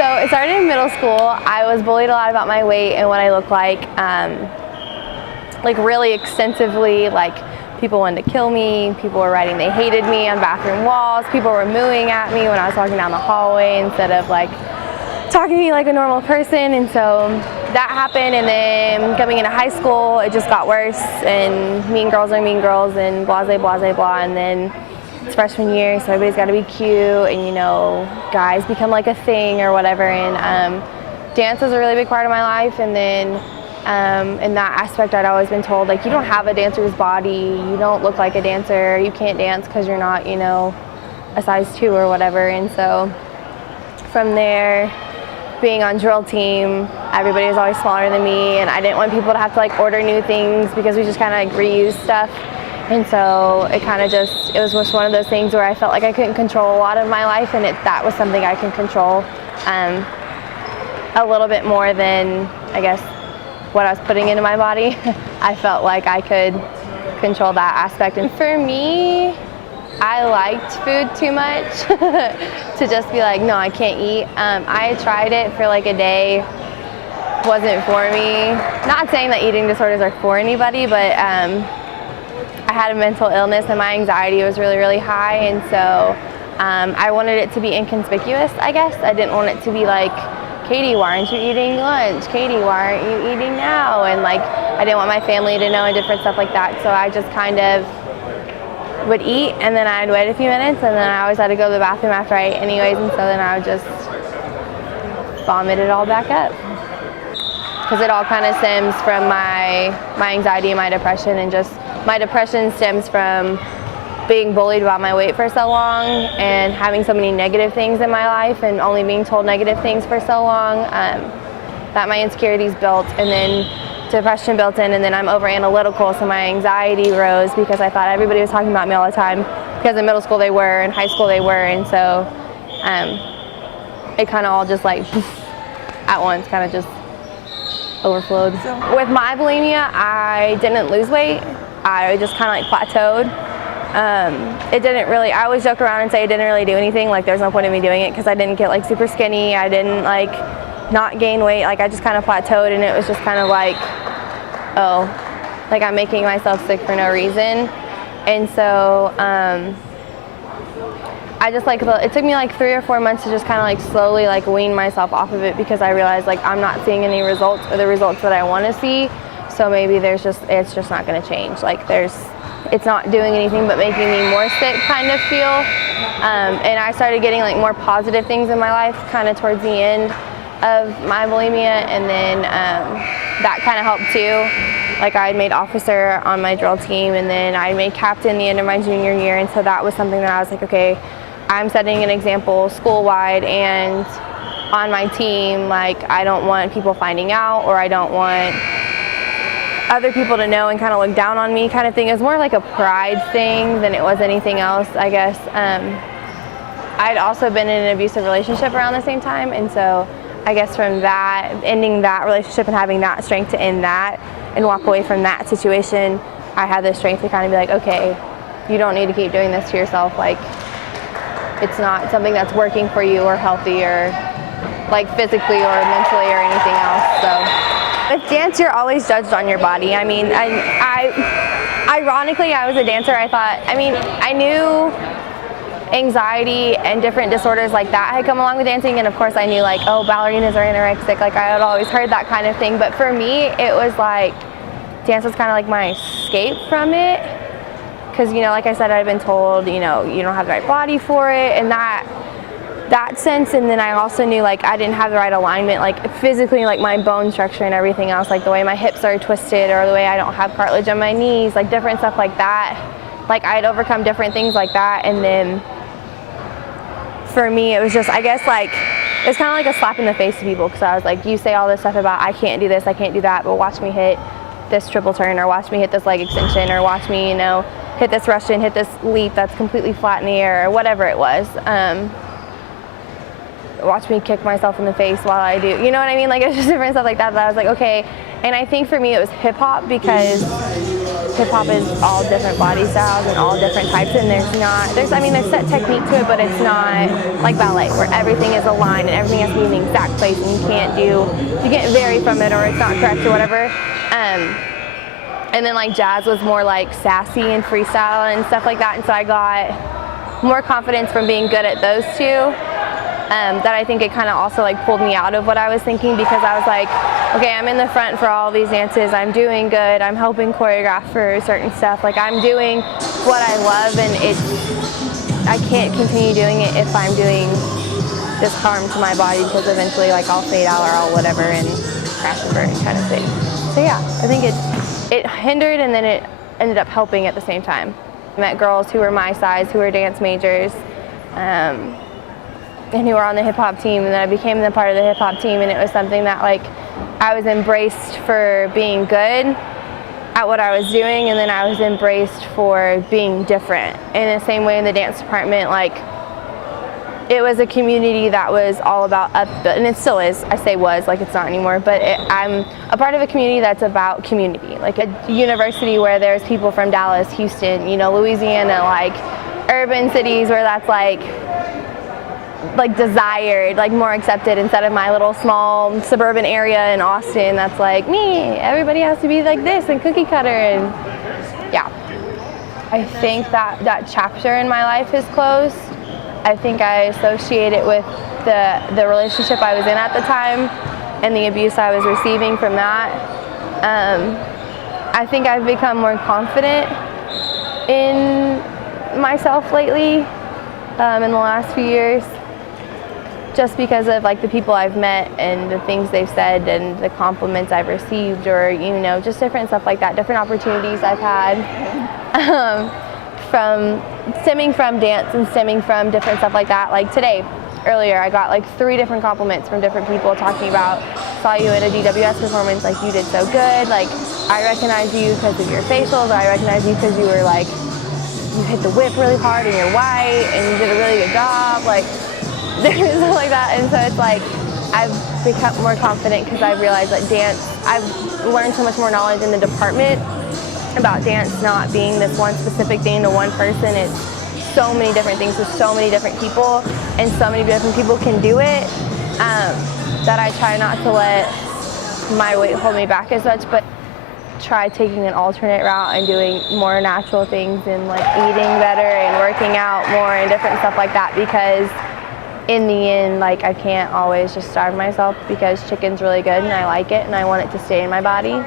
So it started in middle school. I was bullied a lot about my weight and what I look like really extensively. Like, people wanted to kill me. People were writing they hated me on bathroom walls. People were mooing at me when I was walking down the hallway instead of like talking to me like a normal person. And so that happened, and then coming into high school, it just got worse, and mean girls are mean girls, and blah, blah, blah, blah. And then it's freshman year, so everybody's got to be cute, and you know, guys become like a thing or whatever. And dance was a really big part of my life. And then in that aspect, I'd always been told, like, you don't have a dancer's body, you don't look like a dancer, you can't dance because you're not, you know, a size 2 or whatever. And so from there, being on drill team, everybody was always smaller than me, and I didn't want people to have to like order new things because we just kind of like reuse stuff. And so it was just one of those things where I felt like I couldn't control a lot of my life, and that was something I can control a little bit more than, I guess, what I was putting into my body. I felt like I could control that aspect. And for me, I liked food too much to just be like, no, I can't eat. I tried it for like a day, wasn't for me. Not saying that eating disorders are for anybody, but I had a mental illness and my anxiety was really, really high. And so I wanted it to be inconspicuous, I guess. I didn't want it to be like, Katie, why aren't you eating lunch? Katie, why aren't you eating now? And like, I didn't want my family to know and different stuff like that. So I just kind of would eat, and then I'd wait a few minutes, and then I always had to go to the bathroom after I ate anyways, and so then I would just vomit it all back up. Because it all kind of stems from my anxiety and my depression, and just my depression stems from being bullied about my weight for so long and having so many negative things in my life and only being told negative things for so long that my insecurities built, and then depression built in, and then I'm over analytical, so my anxiety rose because I thought everybody was talking about me all the time, because in middle school they were, in high school they were, and so it kind of all just like at once kind of just overflowed. With my bulimia, I didn't lose weight, I just kind of like plateaued. It didn't really, I always joke around and say it didn't really do anything, like there's no point in me doing it because I didn't get like super skinny, I didn't like not gain weight, like I just kind of plateaued, and it was just kind of like, oh, like I'm making myself sick for no reason. And so I just like, it took me like 3 or 4 months to just kind of like slowly like wean myself off of it, because I realized like I'm not seeing any results or the results that I want to see, so maybe it's just not going to change. Like it's not doing anything but making me more sick kind of feel. And I started getting like more positive things in my life kind of towards the end of my bulimia, and then that kind of helped too. Like I made officer on my drill team, and then I made captain the end of my junior year, and so that was something that I was like, okay, I'm setting an example school-wide and on my team. Like I don't want people finding out, or I don't want other people to know and kind of look down on me kind of thing. It was more like a pride thing than it was anything else, I guess. I'd also been in an abusive relationship around the same time, and so I guess from that, ending that relationship and having that strength to end that and walk away from that situation, I had the strength to kind of be like, okay, you don't need to keep doing this to yourself. Like, it's not something that's working for you or healthy or like physically or mentally or anything else. So with dance, you're always judged on your body. I mean, ironically, I was a dancer. I knew anxiety and different disorders like that had come along with dancing, and of course I knew like, oh, ballerinas are anorexic, like I had always heard that kind of thing, but for me it was like dance was kind of like my escape from it, because you know, like I said, I've been told, you know, you don't have the right body for it, and that sense. And then I also knew like I didn't have the right alignment, like physically, like my bone structure and everything else, like the way my hips are twisted or the way I don't have cartilage on my knees, like different stuff like that. Like I'd overcome different things like that, and then for me it was just, I guess, like it was kind of like a slap in the face to people, because I was like, you say all this stuff about I can't do this, I can't do that, but watch me hit this triple turn, or watch me hit this leg extension, or watch me, you know, hit this Russian, hit this leap that's completely flat in the air, or whatever it was. Watch me kick myself in the face while I do, you know what I mean? Like, it's just different stuff like that, that I was like, okay. And I think for me it was hip hop, because hip hop is all different body styles and all different types, and there's set technique to it, but it's not like ballet where everything is aligned and everything has to be in the exact place, and you can't vary from it or it's not correct or whatever. And then like jazz was more like sassy and freestyle and stuff like that, and so I got more confidence from being good at those two. That I think it kind of also like pulled me out of what I was thinking, because I was like, okay, I'm in the front for all these dances, I'm doing good, I'm helping choreograph for certain stuff, like I'm doing what I love, and I can't continue doing it if I'm doing this harm to my body, because eventually like I'll fade out or I'll whatever and crash and burn kind of thing. So yeah, I think it hindered and then it ended up helping at the same time. I met girls who were my size, who were dance majors, and who were on the hip hop team, and then I became the part of the hip hop team, and it was something that like I was embraced for being good at what I was doing, and then I was embraced for being different. In the same way in the dance department, like it was a community that was all about and it still is, I say was, like it's not anymore, but I'm a part of a community that's about community, like a university where there's people from Dallas, Houston, Louisiana, like urban cities where that's like desired, like more accepted, instead of my little small suburban area in Austin that's like, everybody has to be like this and cookie cutter. And yeah, I think that chapter in my life is closed. I think I associate it with the relationship I was in at the time and the abuse I was receiving from that. I think I've become more confident in myself lately in the last few years, just because of like the people I've met and the things they've said and the compliments I've received, or just different stuff like that, different opportunities I've had from stemming from dance and stemming from different stuff like that. Like today, earlier, I got like 3 different compliments from different people talking about, saw you in a DWS performance, like you did so good, like I recognize you because of your facials, I recognize you because you were like, you hit the whip really hard and you're white and you did a really good job, like there's stuff like that. And so it's like I've become more confident because I've realized that dance, I've learned so much more knowledge in the department about dance not being this one specific thing to one person. It's so many different things with so many different people, and so many different people can do it, that I try not to let my weight hold me back as much, but try taking an alternate route and doing more natural things and like eating better and working out more and different stuff like that, because in the end, like I can't always just starve myself, because chicken's really good and I like it and I want it to stay in my body.